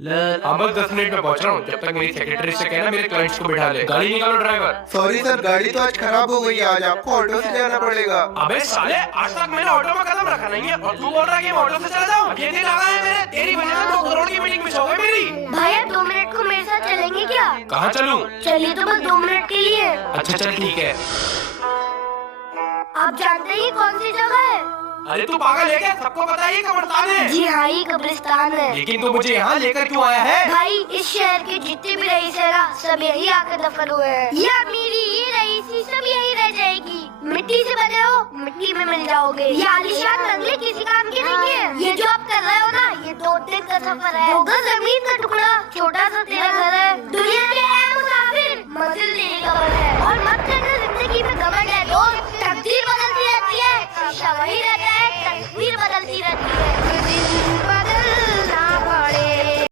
हाँ बस 10 मिनट में पहुंच रहा हूँ। जब तक मेरी सेक्रेटरी से कहना मेरे क्लाइंट्स को बिठा ले। गाड़ी निकालो ड्राइवर। सॉरी सर, गाड़ी तो आज खराब हो गई है, आज आपको ऑटो से जाना पड़ेगा। अबे साले, आज तक मैंने ऑटो में कदम रखा नहीं है और तू बोल रहा है कि मैं ऑटो से चला जाऊँ? ये दिन आ गया है मेरे, तेरी वजह से 2 करोड़ की मीटिंग मिस हो गई मेरी। भैया 2 मिनट को मेरे साथ चलेंगे क्या? कहाँ चलूँ? चलिए तो बस 2 मिनट के लिए। अच्छा चल ठीक है। आप जानते हैं कौन सी जगह है? अरे तू पागल है क्या? सबको पता है ये कब्रिस्तान है। जी हाँ, ये कब्रिस्तान है। लेकिन तू मुझे यहाँ लेकर क्यों आया है? भाई इस शहर के जितने भी रईस है ना, सब यही आकर दफन हुए हैं। ये अमीरी, ये रईसी सब यही रह जाएगी। मिट्टी से बने हो, मिट्टी में मिल जाओगे। ये आलीशान बंगले किसी काम के नहीं है। ये जो आप कर रहे हो ना, ये 2 दिन का सफर है। 2 गज जमीन का टुकड़ा, छोटा सा तेरा घर है। दुनिया के है मुसाफिर, मंजिल तेरी कब्र है। और मत करना जिंदगी में घमंड है दोस्त, तकदीर बदलती रहती है, शीशा वही रहता है, तस्वीर बदलती रहती है।